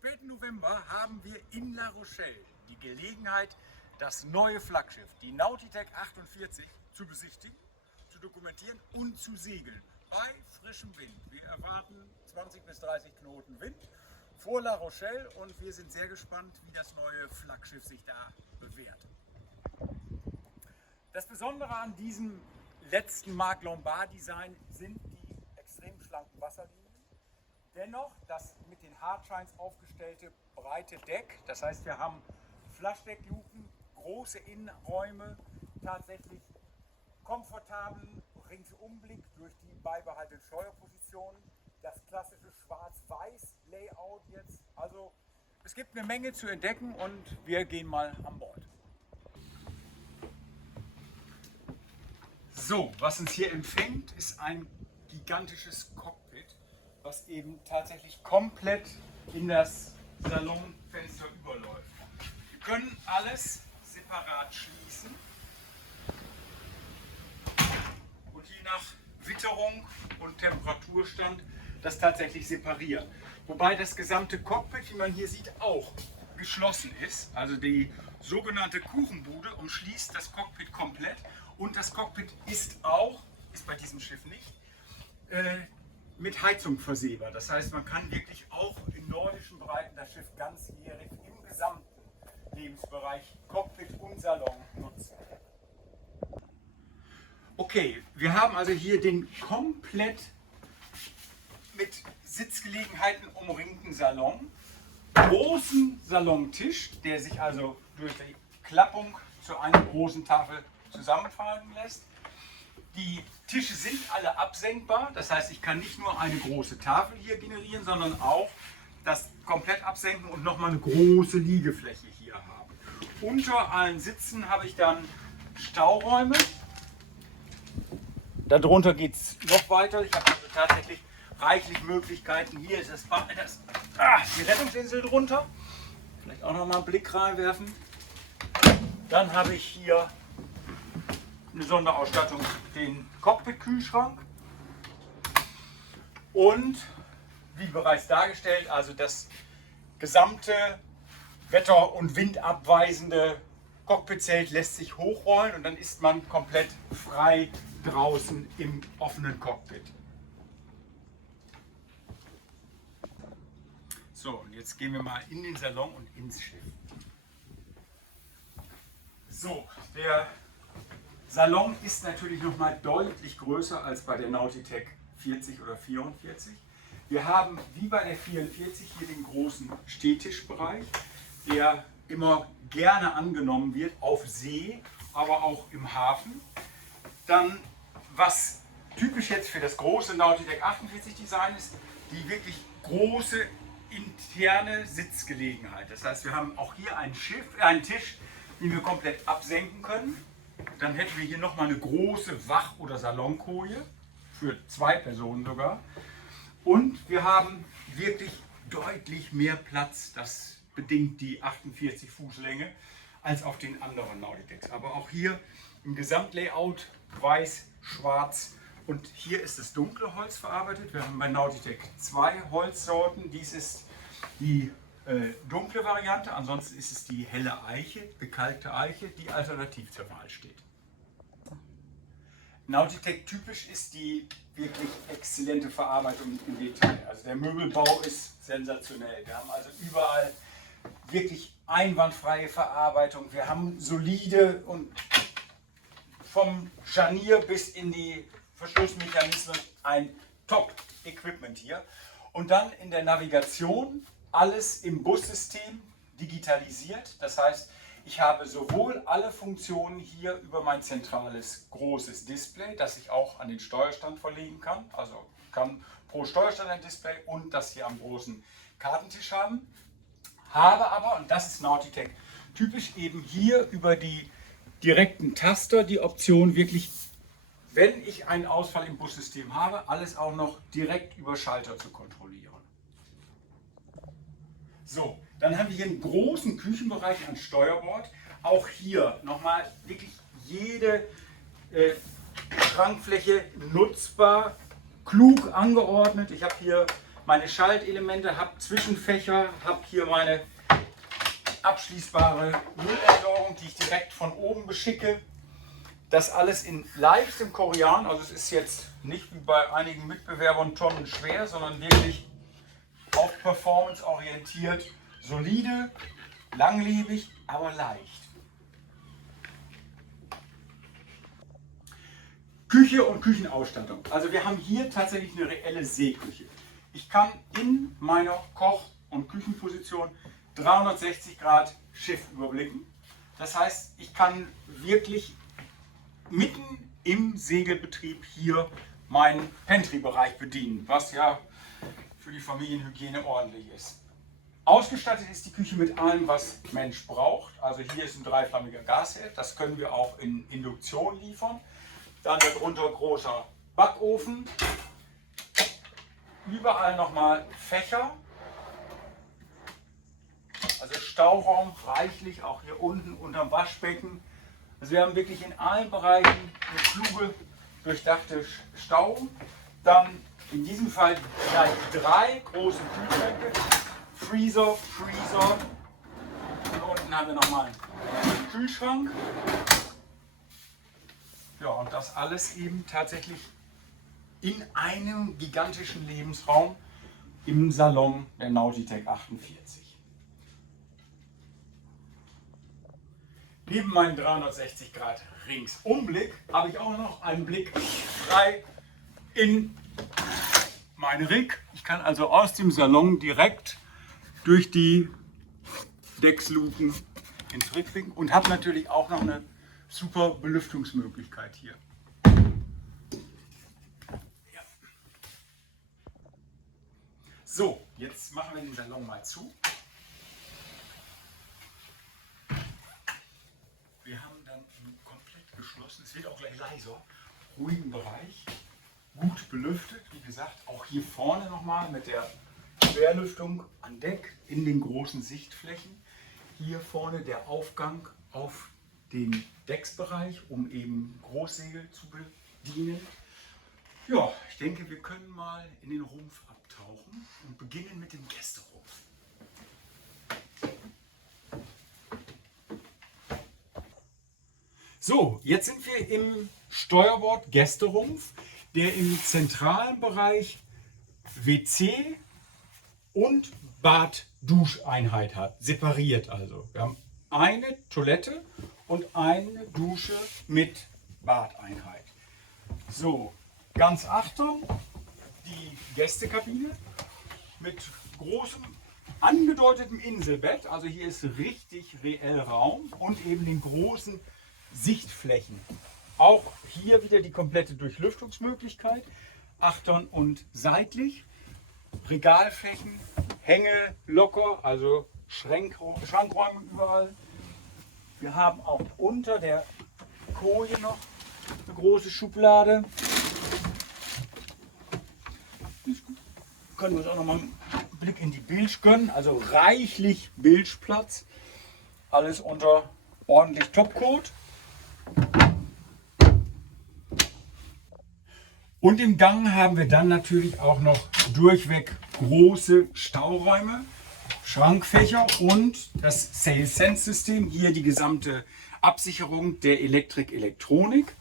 späten November haben wir in La Rochelle die Gelegenheit, das neue Flaggschiff, die Nautitec 48, zu besichtigen, zu dokumentieren und zu segeln. Bei frischem Wind. Wir erwarten 20 bis 30 Knoten Wind vor La Rochelle und wir sind sehr gespannt, wie das neue Flaggschiff sich da bewährt. Das Besondere an diesem letzten Marc Lombard Design sind die extrem schlanken Wasserlinien. Dennoch das mit den Hardshines aufgestellte breite Deck, das heißt wir haben Flaschdeckluken, große Innenräume, tatsächlich komfortablen Ringsumblick durch die beibehaltenen Steuerpositionen, das klassische Schwarz-Weiß-Layout jetzt. Also es gibt eine Menge zu entdecken und wir gehen mal an Bord. So, was uns hier empfängt, ist ein gigantisches Cockpit, was eben tatsächlich komplett in das Salonfenster überläuft. Wir können alles separat schließen und je nach Witterung und Temperaturstand das tatsächlich separieren. Wobei das gesamte Cockpit, wie man hier sieht, auch geschlossen ist. Also die sogenannte Kuchenbude umschließt das Cockpit komplett und das Cockpit ist bei diesem Schiff nicht, mit Heizung versehbar. Das heißt, man kann wirklich auch in nordischen Breiten das Schiff ganzjährig im gesamten Lebensbereich Cockpit und Salon nutzen. Okay, wir haben also hier den komplett mit Sitzgelegenheiten umringten Salon, großen Salontisch, der sich also durch die Klappung zu einer großen Tafel zusammenfallen lässt. Die Tische sind alle absenkbar, das heißt, ich kann nicht nur eine große Tafel hier generieren, sondern auch das komplett absenken und nochmal eine große Liegefläche hier haben. Unter allen Sitzen habe ich dann Stauräume. Darunter geht es noch weiter. Ich habe also tatsächlich reichlich Möglichkeiten. Hier ist die Rettungsinsel drunter. Vielleicht auch noch mal einen Blick reinwerfen. Dann habe ich hier eine Sonderausstattung, den Cockpit-Kühlschrank. Und wie bereits dargestellt, also das gesamte wetter- und windabweisende Cockpitzelt lässt sich hochrollen und dann ist man komplett frei draußen im offenen Cockpit. So, und jetzt gehen wir mal in den Salon und ins Schiff. So, der Salon ist natürlich noch mal deutlich größer als bei der Nautitec 40 oder 44. Wir haben wie bei der 44 hier den großen Stehtischbereich, der immer gerne angenommen wird auf See, aber auch im Hafen. Dann, was typisch jetzt für das große Nautitec 48 Design ist, die wirklich große interne Sitzgelegenheit. Das heißt, wir haben auch hier einen Tisch, den wir komplett absenken können. Dann hätten wir hier nochmal eine große Wach- oder Salonkoje, für 2 Personen sogar. Und wir haben wirklich deutlich mehr Platz, das bedingt die 48 Fuß Länge, als auf den anderen Nautitecs. Aber auch hier im Gesamtlayout weiß, schwarz und hier ist das dunkle Holz verarbeitet. Wir haben bei Nautitec 2 Holzsorten. Dies ist die dunkle Variante, ansonsten ist es die helle Eiche, bekalkte Eiche, die alternativ zur Wahl steht. Nautitec typisch ist die wirklich exzellente Verarbeitung im Detail. Also der Möbelbau ist sensationell. Wir haben also überall wirklich einwandfreie Verarbeitung. Wir haben solide und vom Scharnier bis in die Verschlussmechanismen ein Top-Equipment hier. Und dann in der Navigation alles im Bussystem digitalisiert. Das heißt, ich habe sowohl alle Funktionen hier über mein zentrales großes Display, das ich auch an den Steuerstand verlegen kann. Also kann pro Steuerstand ein Display und das hier am großen Kartentisch haben. Habe aber, und das ist Nautitec typisch, eben hier über die direkten Taster die Option wirklich, wenn ich einen Ausfall im Bussystem habe, alles auch noch direkt über Schalter zu kontrollieren. So, dann haben wir hier einen großen Küchenbereich an Steuerbord. Auch hier nochmal wirklich jede Schrankfläche nutzbar, klug angeordnet. Ich habe hier meine Schaltelemente, habe Zwischenfächer, habe hier meine abschließbare Müllentsorgung, die ich direkt von oben beschicke. Das alles in leichtem Korean, also es ist jetzt nicht wie bei einigen Mitbewerbern tonnenschwer, sondern wirklich auf Performance orientiert, solide, langlebig, aber leicht. Küche und Küchenausstattung. Also wir haben hier tatsächlich eine reelle Seeküche. Ich kann in meiner Koch- und Küchenposition 360 Grad Schiff überblicken. Das heißt, ich kann wirklich mitten im Segelbetrieb hier meinen Pantry-Bereich bedienen, was ja für die Familienhygiene ordentlich ist. Ausgestattet ist die Küche mit allem, was Mensch braucht. Also hier ist ein dreiflammiger Gasherd, das können wir auch in Induktion liefern. Dann darunter großer Backofen. Überall nochmal Fächer. Also Stauraum reichlich, auch hier unten unterm Waschbecken. Also wir haben wirklich in allen Bereichen eine kluge, durchdachte Stauung. Dann in diesem Fall gleich 3 große Kühlschränke. Freezer. Und unten haben wir nochmal einen Kühlschrank. Ja, und das alles eben tatsächlich in einem gigantischen Lebensraum im Salon der Nautitech 48. Neben meinem 360 Grad Ringsumblick habe ich auch noch einen Blick frei in mein Rig. Ich kann also aus dem Salon direkt durch die Decksluken ins Rig blicken und habe natürlich auch noch eine super Belüftungsmöglichkeit hier. Ja. So, jetzt machen wir den Salon mal zu. Wir haben dann einen komplett geschlossen, es wird auch gleich leiser, ruhigen Bereich, gut belüftet. Wie gesagt, auch hier vorne nochmal mit der Querlüftung an Deck in den großen Sichtflächen. Hier vorne der Aufgang auf den Decksbereich, um eben Großsegel zu bedienen. Ja, ich denke, wir können mal in den Rumpf abtauchen und beginnen mit dem Gästerumpf. So, jetzt sind wir im Steuerbord Gästerumpf, der im zentralen Bereich WC und Bad-Duscheinheit hat, separiert also. Wir haben eine Toilette und eine Dusche mit Badeinheit. So, ganz Achtung, die Gästekabine mit großem angedeutetem Inselbett, also hier ist richtig reell Raum und eben den großen Sichtflächen. Auch hier wieder die komplette Durchlüftungsmöglichkeit, achtern und seitlich. Regalflächen, Hänge locker, also Schrankräume überall. Wir haben auch unter der Koje noch eine große Schublade. Können wir uns auch noch mal einen Blick in die Bilge gönnen, also reichlich Bilgeplatz. Alles unter ordentlich Topcoat. Und im Gang haben wir dann natürlich auch noch durchweg große Stauräume, Schrankfächer und das SailSense-System. Hier die gesamte Absicherung der Elektrik-Elektronik.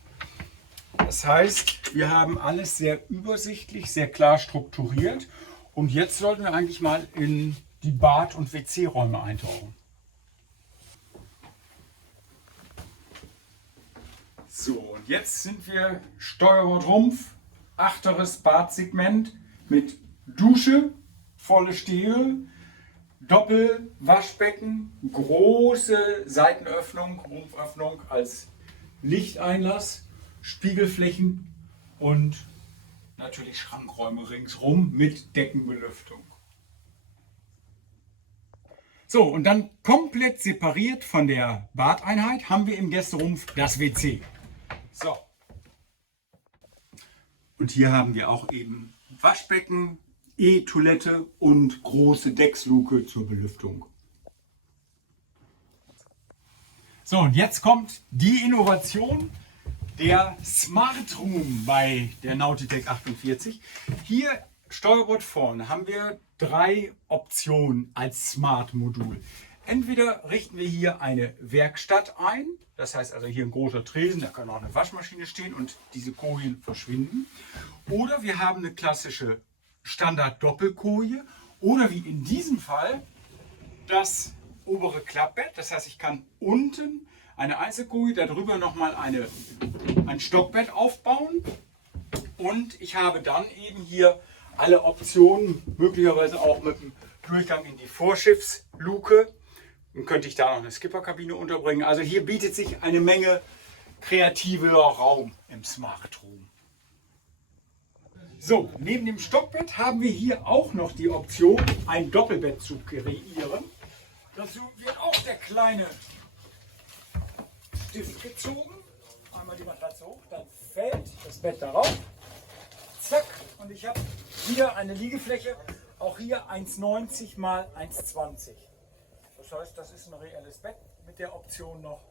Das heißt, wir haben alles sehr übersichtlich, sehr klar strukturiert. Und jetzt sollten wir eigentlich mal in die Bad- und WC-Räume eintauchen. So, und jetzt sind wir Steuerbord Rumpf, achteres Badsegment mit Dusche, volle Stehhöhe, Doppelwaschbecken, große Seitenöffnung, Rumpföffnung als Lichteinlass, Spiegelflächen und natürlich Schrankräume ringsrum mit Deckenbelüftung. So, und dann komplett separiert von der Badeinheit haben wir im Gästerumpf das WC. So. Und hier haben wir auch eben Waschbecken, E-Toilette und große Decksluke zur Belüftung. So, und jetzt kommt die Innovation, der Smart Room bei der Nautitech 48. Hier Steuerbord vorne haben wir 3 Optionen als Smart-Modul. Entweder richten wir hier eine Werkstatt ein, das heißt also hier ein großer Tresen, da kann auch eine Waschmaschine stehen und diese Kojen verschwinden. Oder wir haben eine klassische Standard-Doppelkoje oder wie in diesem Fall das obere Klappbett, das heißt ich kann unten eine Einzelkoje, darüber nochmal ein Stockbett aufbauen und ich habe dann eben hier alle Optionen, möglicherweise auch mit dem Durchgang in die Vorschiffsluke. Dann könnte ich da noch eine Skipperkabine unterbringen. Also hier bietet sich eine Menge kreativer Raum im Smart Room. So, neben dem Stockbett haben wir hier auch noch die Option, ein Doppelbett zu kreieren. Dazu wird auch der kleine Stift gezogen. Einmal die Matratze hoch, dann fällt das Bett darauf. Zack, und ich habe wieder eine Liegefläche, auch hier 1,90 x 1,20. Das heißt, das ist ein reelles Bett mit der Option noch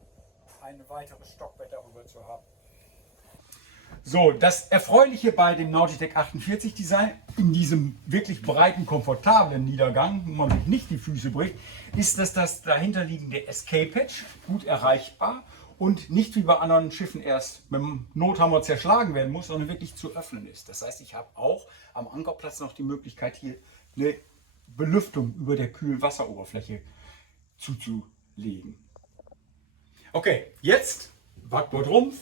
ein weiteres Stockbett darüber zu haben. So, das Erfreuliche bei dem Nautitec 48 Design in diesem wirklich breiten, komfortablen Niedergang, wo man sich nicht die Füße bricht, ist, dass das dahinterliegende Escape Hatch gut erreichbar und nicht wie bei anderen Schiffen erst mit dem Nothammer zerschlagen werden muss, sondern wirklich zu öffnen ist. Das heißt, ich habe auch am Ankerplatz noch die Möglichkeit, hier eine Belüftung über der kühlen Wasseroberfläche zuzulegen. Okay, jetzt Backbordrumpf,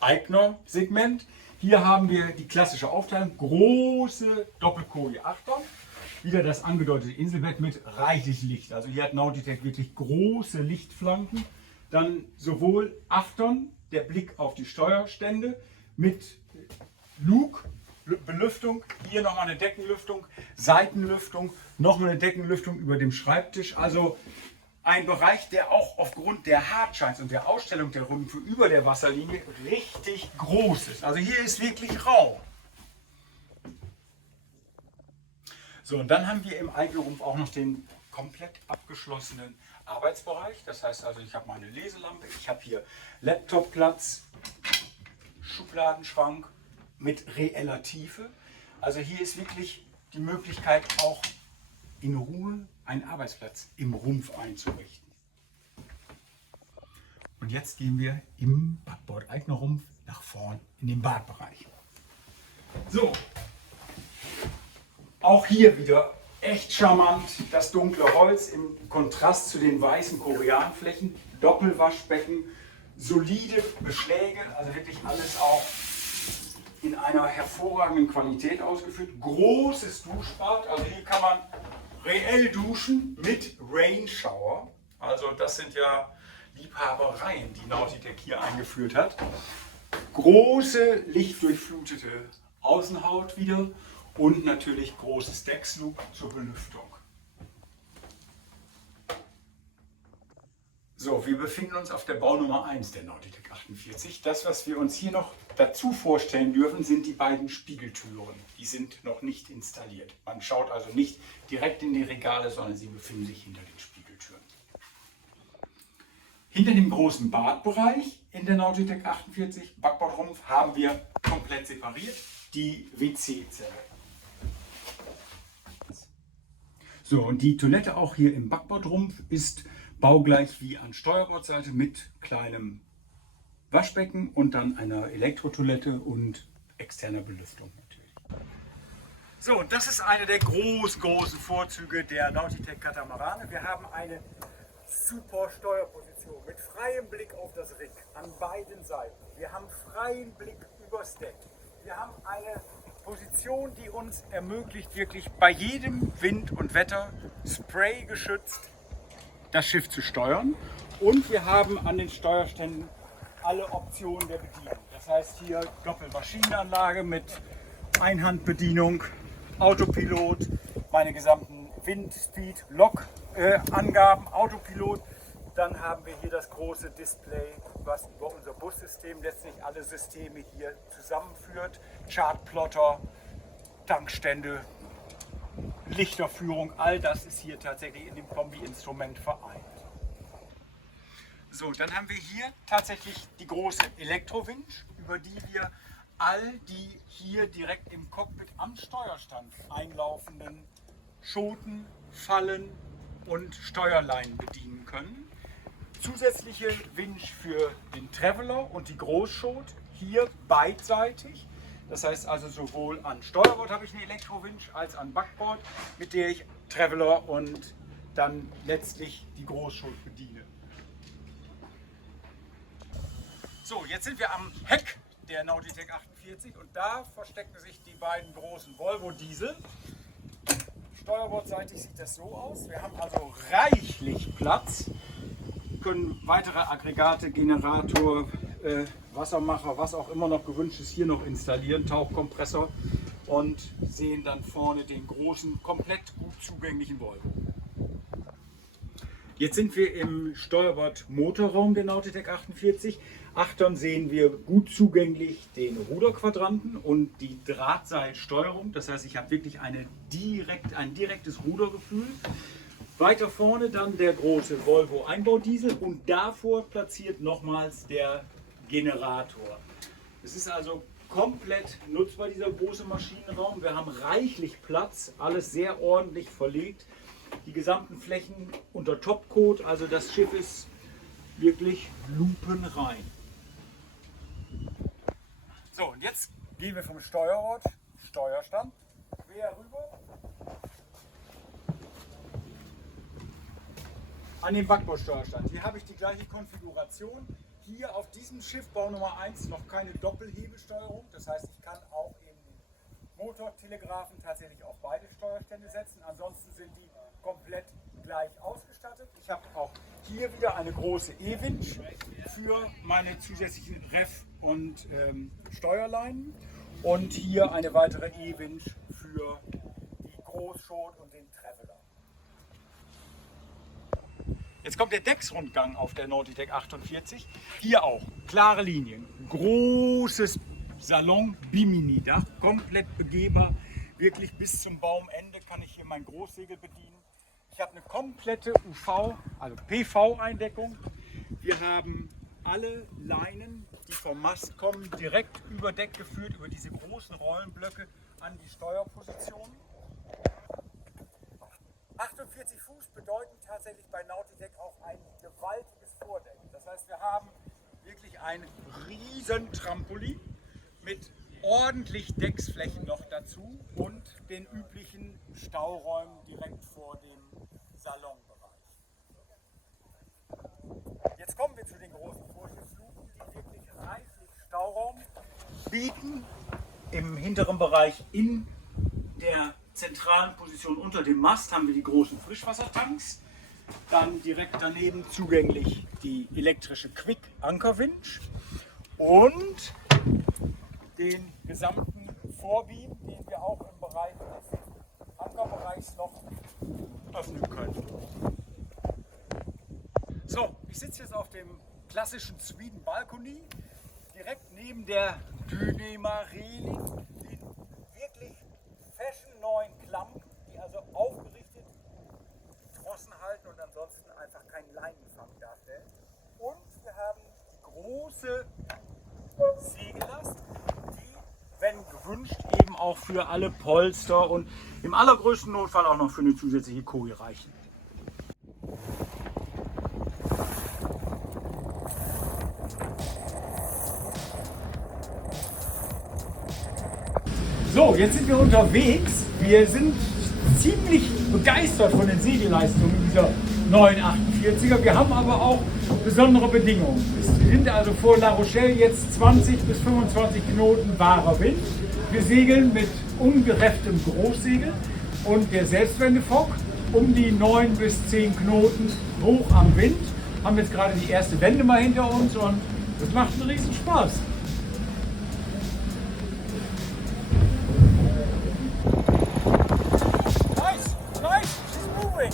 Eigner-Segment. Hier haben wir die klassische Aufteilung, große Doppelkoje Achtern. Wieder das angedeutete Inselbett mit reichlich Licht. Also hier hat Nautitec wirklich große Lichtflanken. Dann sowohl Achtern, der Blick auf die Steuerstände mit Luke, Belüftung, hier nochmal eine Deckenlüftung, Seitenlüftung, nochmal eine Deckenlüftung über dem Schreibtisch. Also ein Bereich, der auch aufgrund der Hardshines und der Ausstellung der Rümpfe über der Wasserlinie richtig groß ist. Also hier ist wirklich Raum. So, und dann haben wir im Eignerrumpf auch noch den komplett abgeschlossenen Arbeitsbereich. Das heißt also, ich habe meine Leselampe, ich habe hier Laptopplatz, Schubladenschrank mit reeller Tiefe. Also hier ist wirklich die Möglichkeit, auch in Ruhe einen Arbeitsplatz im Rumpf einzurichten. Und jetzt gehen wir im Backbord-Eignerrumpf nach vorn in den Badbereich. So, auch hier wieder echt charmant das dunkle Holz im Kontrast zu den weißen Koreanflächen, Doppelwaschbecken, solide Beschläge, also wirklich alles auch in einer hervorragenden Qualität ausgeführt. Großes Duschbad, also hier kann man reell duschen mit Rain Shower. Also das sind ja Liebhabereien, die Nautitec hier eingeführt hat. Große lichtdurchflutete Außenhaut wieder und natürlich großes Decksloop zur Belüftung. So, wir befinden uns auf der Baunummer 1 der Nautitec 48. Das, was wir uns hier noch dazu vorstellen dürfen, sind die beiden Spiegeltüren. Die sind noch nicht installiert. Man schaut also nicht direkt in die Regale, sondern sie befinden sich hinter den Spiegeltüren. Hinter dem großen Badbereich in der Nautitec 48 Backbordrumpf haben wir komplett separiert die WC-Zelle. So, und die Toilette auch hier im Backbordrumpf ist baugleich wie an Steuerbordseite mit kleinem Waschbecken und dann einer Elektrotoilette und externer Belüftung natürlich. So, und das ist einer der großen Vorzüge der Nautitec Katamarane. Wir haben eine super Steuerposition mit freiem Blick auf das Rig an beiden Seiten. Wir haben freien Blick übers Deck. Wir haben eine Position, die uns ermöglicht, wirklich bei jedem Wind und Wetter Spray geschützt das Schiff zu steuern. Und wir haben an den Steuerständen alle Optionen der Bedienung. Das heißt hier Doppelmaschinenanlage mit Einhandbedienung, Autopilot, meine gesamten Wind, Speed, Log Angaben, Autopilot. Dann haben wir hier das große Display, was über unser Bussystem letztlich alle Systeme hier zusammenführt. Chartplotter, Tankstände, Lichterführung, all das ist hier tatsächlich in dem Kombi-Instrument vereint. So, dann haben wir hier tatsächlich die große Elektrowinch, über die wir all die hier direkt im Cockpit am Steuerstand einlaufenden Schoten, Fallen und Steuerleinen bedienen können. Zusätzliche Winch für den Traveler und die Großschot, hier beidseitig. Das heißt also sowohl an Steuerbord habe ich eine Elektrowinch als an Backbord, mit der ich Traveler und dann letztlich die Großschot bediene. So, jetzt sind wir am Heck der Nautitec 48 und da verstecken sich die beiden großen Volvo Diesel. Steuerbordseitig sieht das so aus. Wir haben also reichlich Platz. Wir können weitere Aggregate, Generator, Wassermacher, was auch immer noch gewünscht ist, hier noch installieren, Tauchkompressor, und sehen dann vorne den großen, komplett gut zugänglichen Volvo. Jetzt sind wir im Steuerbord-Motorraum der Nautitec 48. Achtern sehen wir gut zugänglich den Ruderquadranten und die Drahtseilsteuerung. Das heißt, ich habe wirklich ein direktes Rudergefühl. Weiter vorne dann der große Volvo Einbaudiesel und davor platziert nochmals der Generator. Es ist also komplett nutzbar, dieser große Maschinenraum. Wir haben reichlich Platz, alles sehr ordentlich verlegt. Die gesamten Flächen unter Topcoat, also das Schiff ist wirklich lupenrein. So, und jetzt gehen wir vom Steuerort, Steuerstand, quer rüber an den Backbordsteuerstand. Hier habe ich die gleiche Konfiguration. Hier auf diesem Schiff, Bau Nummer 1, noch keine Doppelhebelsteuerung. Das heißt, ich kann auch im Motortelegraphen tatsächlich auf beide Steuerstände setzen. Ansonsten sind die komplett gleich ausgestattet. Ich habe auch hier wieder eine große E-Winch für meine zusätzlichen Ref- und Steuerleinen und hier eine weitere E-Winch für die Großschot und den Traveler. Jetzt kommt der Decksrundgang auf der Nautitec 48. Hier auch klare Linien, großes Salon-Bimini-Dach, komplett begehbar, wirklich bis zum Baumende kann ich hier mein Großsegel bedienen. Ich habe eine komplette UV, also PV-Eindeckung. Wir haben alle Leinen, die vom Mast kommen, direkt über Deck geführt, über diese großen Rollenblöcke an die Steuerposition. 48 Fuß bedeuten tatsächlich bei Nautitec auch ein gewaltiges Vordeck. Das heißt, wir haben wirklich ein riesen Trampolin mit ordentlich Decksflächen noch dazu und den üblichen Stauräumen direkt vor dem Salonbereich. Jetzt kommen wir zu den großen Vorschiffsluken, die wirklich reichlich Stauraum bieten. Im hinteren Bereich in der zentralen Position unter dem Mast haben wir die großen Frischwassertanks. Dann direkt daneben zugänglich die elektrische Quick-Anker-Winch und den gesamten Vorbeam, den wir auch im Bereich des Ankerbereichs noch öffnen können. So, ich sitze jetzt auf dem klassischen Sweden Balcony, direkt neben der Dynema-Reling, den wirklich fashion neuen Klamm, die also aufgerichtet Trossen halten und ansonsten einfach keinen Leinenfang darstellen. Und wir haben die große Segellast, die, wenn gewünscht, eben auch für alle Polster und im allergrößten Notfall auch noch für eine zusätzliche Koje reichen. So, jetzt sind wir unterwegs. Wir sind ziemlich begeistert von den Segelleistungen dieser neuen 48er. Wir haben aber auch besondere Bedingungen. Wir sind also vor La Rochelle jetzt 20 bis 25 Knoten wahrer Wind. Wir segeln mit ungerefftem Großsegel und der Selbstwendefock um die 9 bis 10 Knoten hoch am Wind. Haben jetzt gerade die erste Wende mal hinter uns und das macht einen riesen Spaß. Nice, she's moving.